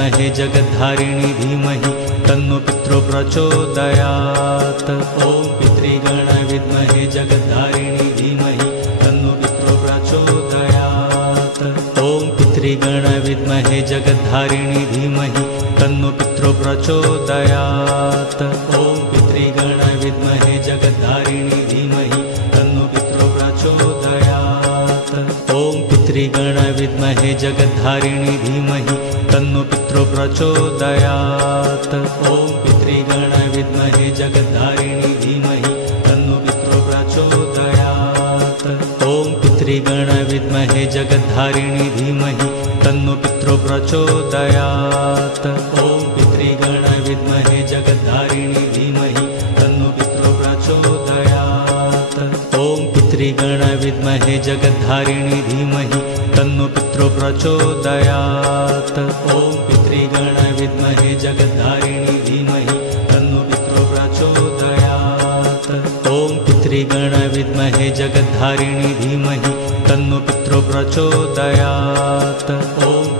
विद्महे जगद्धारिणी धीमहि तन्नो पितरो प्रचोदयात्। ॐ पितृगण विद्महे जगद्धारिणी धीमहि तन्नो पितरो प्रचोदयात्। ॐ पितृगण विद्महे जगद्धारिणी धीमहि तन्नो पितरो प्रचोदयात्। ॐ पितृगण विद्महे जगद्धारिणी धीमहि तन्नो पितरो प्रचोदयात्। ॐ पितृगण विद्महे जगद्धारिणी धीमहि तन्नो पितरो प्रचोदयात्। ॐ पितृगण विद्महे जगद्धारिणी धीमहि तन्नो पितरो प्रचोदयात्। ॐ पितृगण विद्महे जगद्धारिणी धीमहि तन्नो पितरो प्रचोदयात्। ॐ पितृगण विद्महे जगद्धारिणी धीमहि तन्नो पितरो प्रचोदयात्। ॐ पितृगण विद्महे जगद्धारिणी धीमहि तन्नो पितरो प्रचोदयात्। ॐ पितृगण विद्महे जगद्धारिणी धीमहि तन्नो पितरो प्रचोदयात्। ॐ पितृगण विद्महे जगद्धारिणी धीमहि तन्नो पितरो प्रचोदयात्। ॐ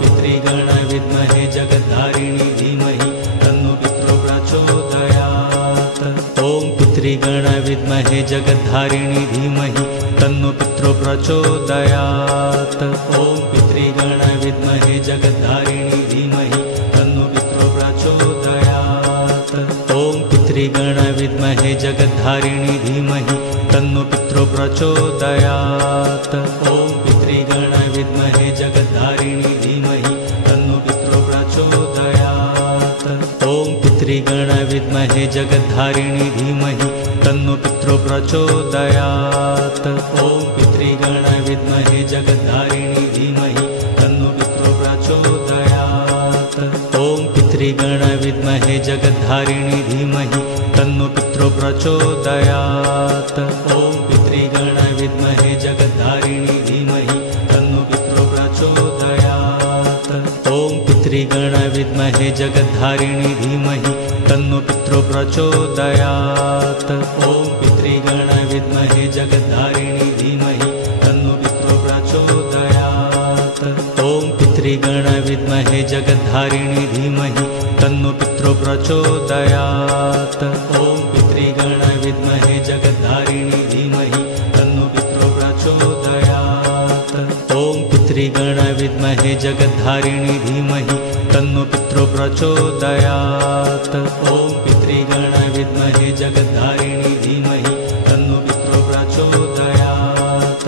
पितृगण विद्महे जगद्धारिणी धीमहि तन्नो पितरो प्रचोदयात्। ॐ पितृगण विद्महे जगद्धारिणी धीमहि तन्नो पितरो प्रचोदयात्। ॐ पितृगण विद्महे जगद्धारिणी धीमहि तन्नो पितरो प्रचोदयात्। ॐ पितृगण विद्महे जगद्धारिणी धीमहि तन्नो पितरो प्रचोदयात्। ॐ पितृगण विद्महे जगद्धारिणी धीमहि तन्नो पितरो प्रचोदयात्। ॐ पितृगण विद्महे जगद्धारिणी धीमहि तन्नो पितरो प्रचोदयात्। ॐ पितृगण विद्महे जगद्धारिणी धीमहि तन्नो पितरो प्रचोदयात्। ॐ पितृगण विद्महे जगद्धारिणी धीमहि तन्नो पितरो प्रचोदयात्। ॐ पितृगण विद्महे जगद्धारिणी धीमहि तन्नो पितरो प्रचोदयात्। ॐ पितृगण विद्महे जगद्धारिणी धीमहि तन्नो पितरो प्रचोदयात्। ॐ पितृगण विद्महे जगद्धारिणी धीमहि तन्नो पितरो प्रचोदयात्। ॐ पितृगण विद्महे जगद्धारिणी धीमहि तन्नो पितरो प्रचोदयात्। ॐ पितृगण विद्महे जगद्धारिणी धीमहि तन्नो पितरो प्रचोदयात्। ॐ पितृगण विद्महे जगद्धारिणी धीमहि तन्नो पितरो प्रचोदयात्। ॐ पितृगण विद्महे जगद्धारिणी धीमहि तन्नो पितरो प्रचोदयात्।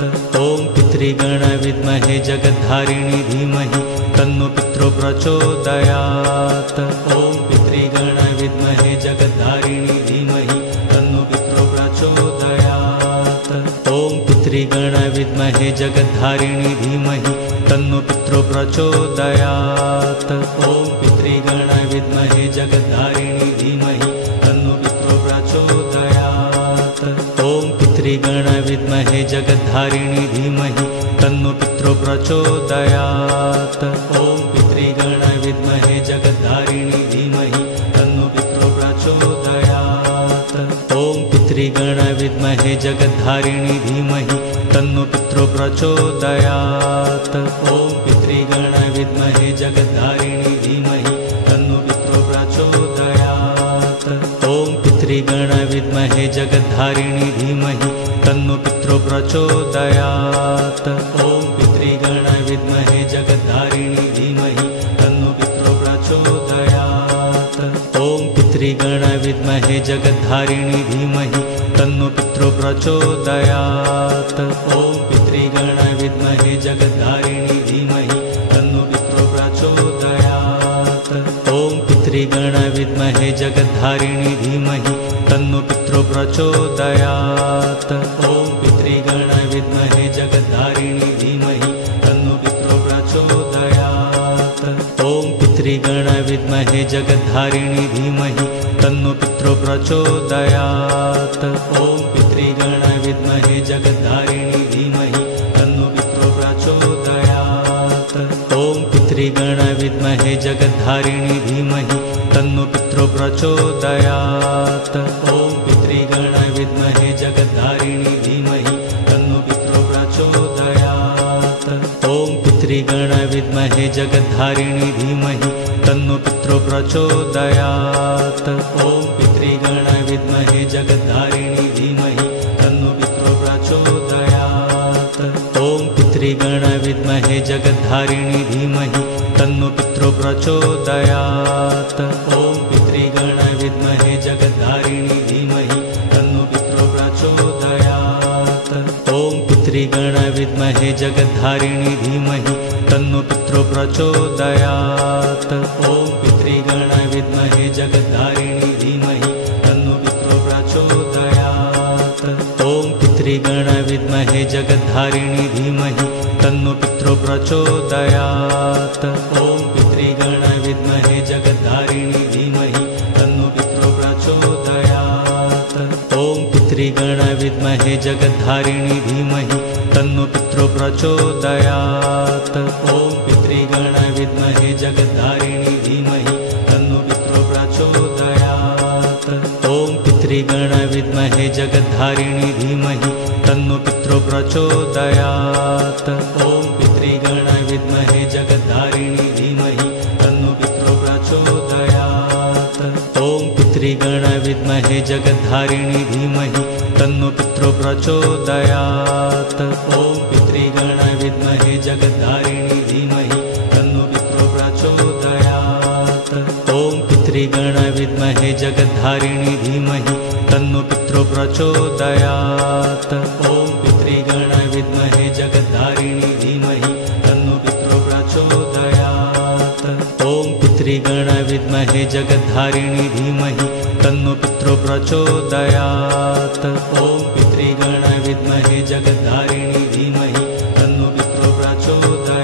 ॐ पितृगण विद्महे जगद्धारिणी धीमहि तन्नो पितरो प्रचोदयात्। ॐ पितृगण विद्महे जगद्धारिणी धीमहि तन्नो पितरो प्रचोदयात्। ॐ पितृगण विद्महे जगद्धारिणी धीमहि तन्नो पितरो प्रचोदयात्। ॐ पितृगण विद्महे जगद्धारिणी धीमहि तन्नो पितरो प्रचोदयात्। ॐ पितृगण विद्महे जगद्धारिणी धीमहि तन्नो पितरो प्रचोदयात्। ॐ पितृगण विद्महे जगद्धारिणी धीमहि तन्नो पितरो प्रचोदयात्। ॐ पितृगण विद्महे जगद्धारिणी धीमहि तन्नो पितरो प्रचोदयात्। ॐ पितृगण विद्महे जगद्धारिणी धीमहि तन्नो पितरो प्रचोदयात्। ॐ पितृगण विद्महे जगद्धारिणी धीमहि तन्नो पितरो प्रचोदयात्। ॐ पितृगण विद्महे जगद्धारिणी धीमहि तन्नो पितरो प्रचोदयात्। ॐ पितृगण विद्महे जगद्धारिणी धीमहि तन्नो पितरो प्रचोदयात्। ॐ पितृगण विद्महे जगद्धारिणी धीमहि तन्नो पितरो प्रचोदयात्। ॐ पितृगण विद्महे जगद्धारिणी धीमहि तन्नो पितरो प्रचोदयात्। ॐ पितृगण विद्महे जगद्धारिणी धीमहि तन्नो पितरो प्रचोदयात्। ॐ पितृगण विद्महे जगद्धारिणी धीमहि तन्नो पितरो प्रचोदयात्। ॐ पितृगण विद्महे जगद्धारिणी धीमहि तन्नो पितरो प्रचोदयात्। ॐ पितृगण विद्महे जगद्धारिणी धीमहि तन्नो पितरो प्रचोदयात्। ॐ पितृगण विद्महे जगद्धारिणी धीमहि तन्नो पितरो प्रचोदयात्। ॐ पितृगण विद्महे जगद्धारिणी धीमहि तन्नो पितरो प्रचोदयात्। ॐ पितृगण विद्महे जगद्धारिणी धीमहि तन्नो पितरो प्रचोदयात्। ॐ पितृगण विद्महे जगद्धारिणी धीमहि तन्नो पितरो प्रचोदयात्। ॐ पितृगण विद्महे जगद्धारिणी धीमहि तन्नो पितरो प्रचोदयात्। ॐ पितृगण विद्महे जगद्धारिणी धीमहि तन्नो पितरो प्रचोदयात्। ॐ पितृगण विद्महे जगद्धारिणी धीमहि तन्नो पितरो प्रचोदयात्। ॐ पितृगण विद्महे जगद्धारिणी धीमहि तन्नो पितरो प्रचोदयात्। ॐ पितृगण विद्महे जगद्धारिणी धीमहि तन्नो पितरो प्रचोदयात्। ॐ पितृगण विद्महे जगद्धारिणी धीमहि तन्नो पितरो प्रचोदयात्। ॐ पितृगण विद्महे जगद्धारिणी धीमहि तन्नो पितरो प्रचोदयात्। ॐ पितृगण विद्महे जगद्धारिणी धीमहि तन्नो पितरो प्रचोदयात्। ॐ पितृगण विद्महे जगद्धारिणी धीमहि तन्नो पितरो प्रचोदयात्। ॐ पितृगण विद्महे जगद्धारिणी धीमहि तन्नो पितरो प्रचोदयात्। ॐ पितृगण विद्महे जगद्धारिणी धीमहि तन्नो पितरो प्रचोदयात्। ॐ पितृगण विद्महे जगद्धारिणी धीमहि तन्नो पितरो प्रचोदयात्। ॐ पितृगण विद्महे जगद्धारिणी धीमहि तन्नो पितरो प्रचोदयात्। ॐ पितृगण विद्महे जगद्धारिणी धीमहि तन्नो पितरो प्रचोदयात्। ॐ पितृगण विद्महे जगद्धारिणी धीमहि तन्नो पितरो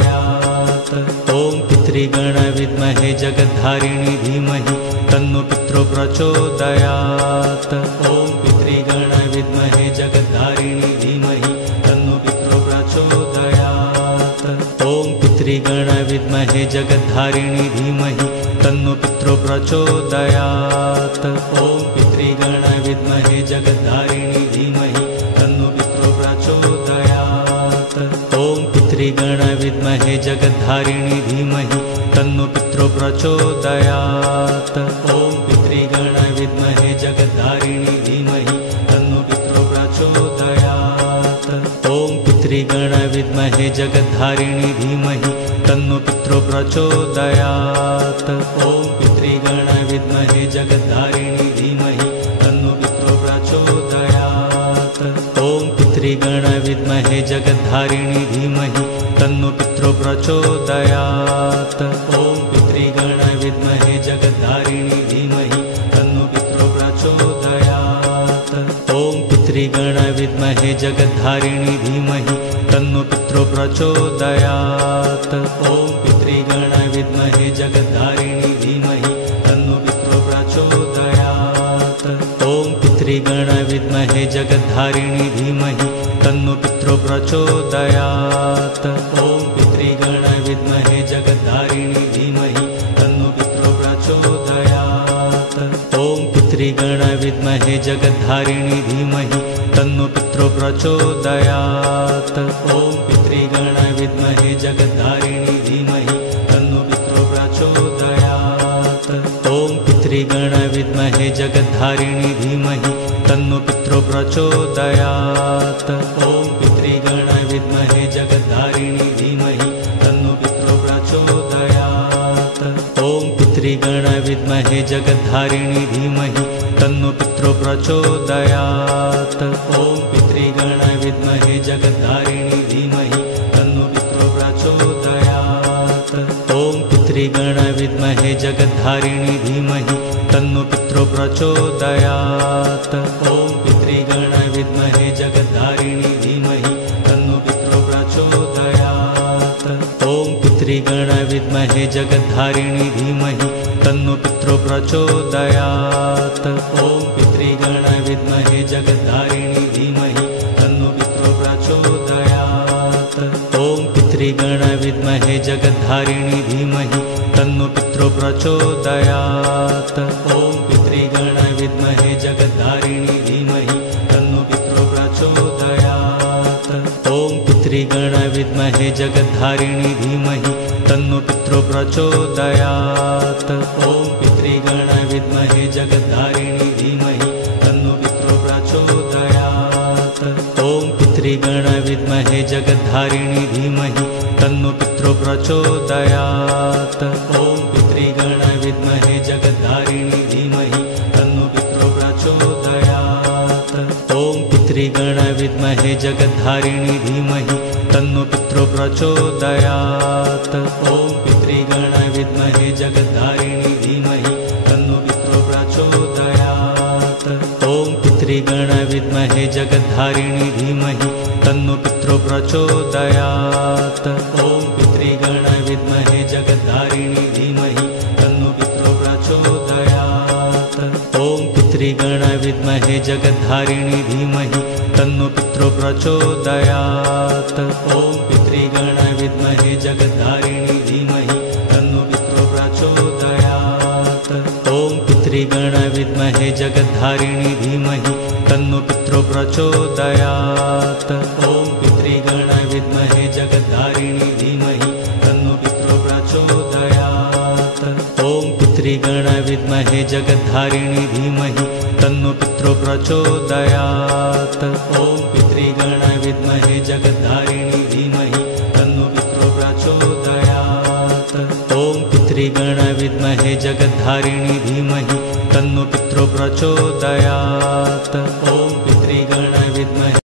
प्रचोदयात्। ॐ पितृगण विद्महे जगद्धारिणी धीमहि तन्नो पितरो प्रचोदयात्। ॐ पितृगण विद्महे जगद्धारिणी धीमहि तन्नो पितरो प्रचोदयात्। ॐ पितृगण विद्महे जगद्धारिणी धीमहि तन्नो पितरो प्रचोदयात्। ॐ पितृगण विद्महे जगद्धारिणी धीमहि तन्नो पितरो प्रचोदयात्। ॐ पितृगण विद्महे जगद्धारिणी धीमहि तन्नो पितरो प्रचोदयात्। ॐ पितृगण विद्महे जगद्धारिणी धीमहि तन्नो पितरो प्रचोदयात्। ॐ पितृगण विद्महे जगद्धारिणी धीमहि तन्नो पितरो प्रचोदयात्। ॐ पितृगण विद्महे जगद्धारिणी धीमहि तन्नो पितरो प्रचोदयात्। ॐ पितृगण विद्महे जगद्धारिणी धीमहि तन्नो पितरो प्रचोदयात्। ॐ पितृगण विद्महे जगद्धारिणी धीमहि तन्नो पितरो प्रचोदयात्। ॐ पितृगण विद्महे जगद्धारिणी धीमहि तन्नो पितरो प्रचोदयात्। ॐ पितृगण विद्महे जगद्धारिणी धीमहि तन्नो पितरो प्रचोदयात्। ॐ पितृगण विद्महे जगद्धारिणी धीमहि तन्नो पितरो प्रचोदयात्। ॐ पितृगण विद्महे जगद्धारिणी धीमहि तन्नो पितरो प्रचोदयात्। ॐ पितृगण विद्महे जगद्धारिणी धीमहि तन्नो पितरो प्रचोदयात्। ॐ पितृगण विद्महे जगद्धारिणी धीमहि तन्नो पितरो प्रचोदयात्। ॐ पितृगण विद्महे जगद्धारिणी धीमहि तन्नो पितरो प्रचोदयात्। ॐ पितृगण विद्महे जगद्धारिणी धीमहि तन्नो पितरो प्रचोदयात्। ॐ पितृगण विद्महे जगद्धारिणी धीमहि तन्नो पितरो प्रचोदयात्। ॐ पितृगण विद्महे जगद्धारिणी धीमहि तन्नो पितरो प्रचोदयात्। ॐ पितृगण विद्महे जगद्धारिणी धीमहि तन्नो पितरो प्रचोदयात्। ॐ पितृगण विद्महे जगद्धारिणी धीमहि तन्नो पितरो प्रचोदयात्। ॐ पितृगण विद्महे जगद्धारिणी धीमहि तन्नो पितरो प्रचोदयात्। ॐ पितृगण विद्महे जगद्धारिणी धीमहि तन्नो पितरो प्रचोदयात्। ॐ पितृगण विद्महे जगद्धारिणी धीमहि तन्नो पितरो प्रचोदयात्। ॐ पितृगण विद्महे जगद्धारिणी धीमहि तन्नो पितरो प्रचोदयात्। ॐ पितृगण विद्महे जगद्धारिणी धीमहि तन्नो पितरो प्रचोदयात्। ॐ पितृगण विद्महे जगद्धारिणी धीमहि तन्नो पितरो प्रचोदयात्। ॐ पितृगण विद्महे जगद्धारिणी धीमहि तन्नो पितरो प्रचोदयात्। ॐ पितृगण विद्महे जगद्धारिणी धीमहि तन्नो पितरो प्रचोदयात्। ॐ पितृगण विद्महे जगद्धारिणी धीमहि तन्नो पितरो प्रचोदयात्। ॐ पितृगण विद्महे जगद्धारिणी धीमहि तन्नो पितरो प्रचोदयात्। ॐ पितृगण विद्महे जगद्धारिणी धीमहि तन्नो पितरो प्रचोदयात्। ॐ पितृगण विद्महे जगद्धारिणी धीमहि तन्नो पितरो प्रचोदयात्। ॐ पितृगण विद्महे जगद्धारिणी धीमहि तन्नो पितरो प्रचोदयात्। ॐ पितृगण विद्महे जगद्धारिणी धीमहि तन्नो पितरो प्रचोदयात्। ॐ पितृगण विद्महे जगद्धारिणी धीमहि तन्नो पितरो प्रचोदयात्। ॐ पितृगण विद्महे जगद्धारिणी धीमहि तन्नो पितरो प्रचोदयात्। ॐ पितृगण विद्महे जगद्धारिणी धीमहि तन्नो पितरो प्रचोदयात्। ॐ पितृगण विद्महे जगद्धारिणी धीमहि तन्नो पितरो प्रचोदयात्। ॐ पितृगण विद्महे जगद्धारिणी धीमहि तन्नो पितरो प्रचोदयात्। ॐ पितृगण विद्महे